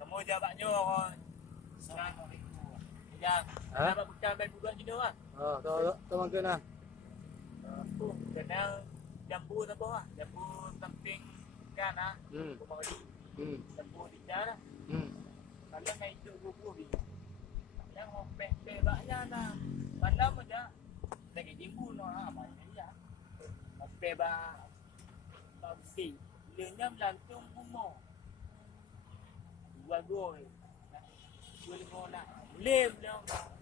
Kamu jawabnya orang serang orang itu. Ya, kenapa bukan main budak jenuh ah? Tu mungkin lah. Tu kadang jambu apa ah? Jambu samping kan ah. Kumari. Jambu di sana. Kalau main itu gugur ni. Yang opek bebaknya nah. Malam aja. Lagi jambu no ah, banyak ya. Opek ba basi. Lenyam lantung bumo. Dua gol. Boleh nak. Boleh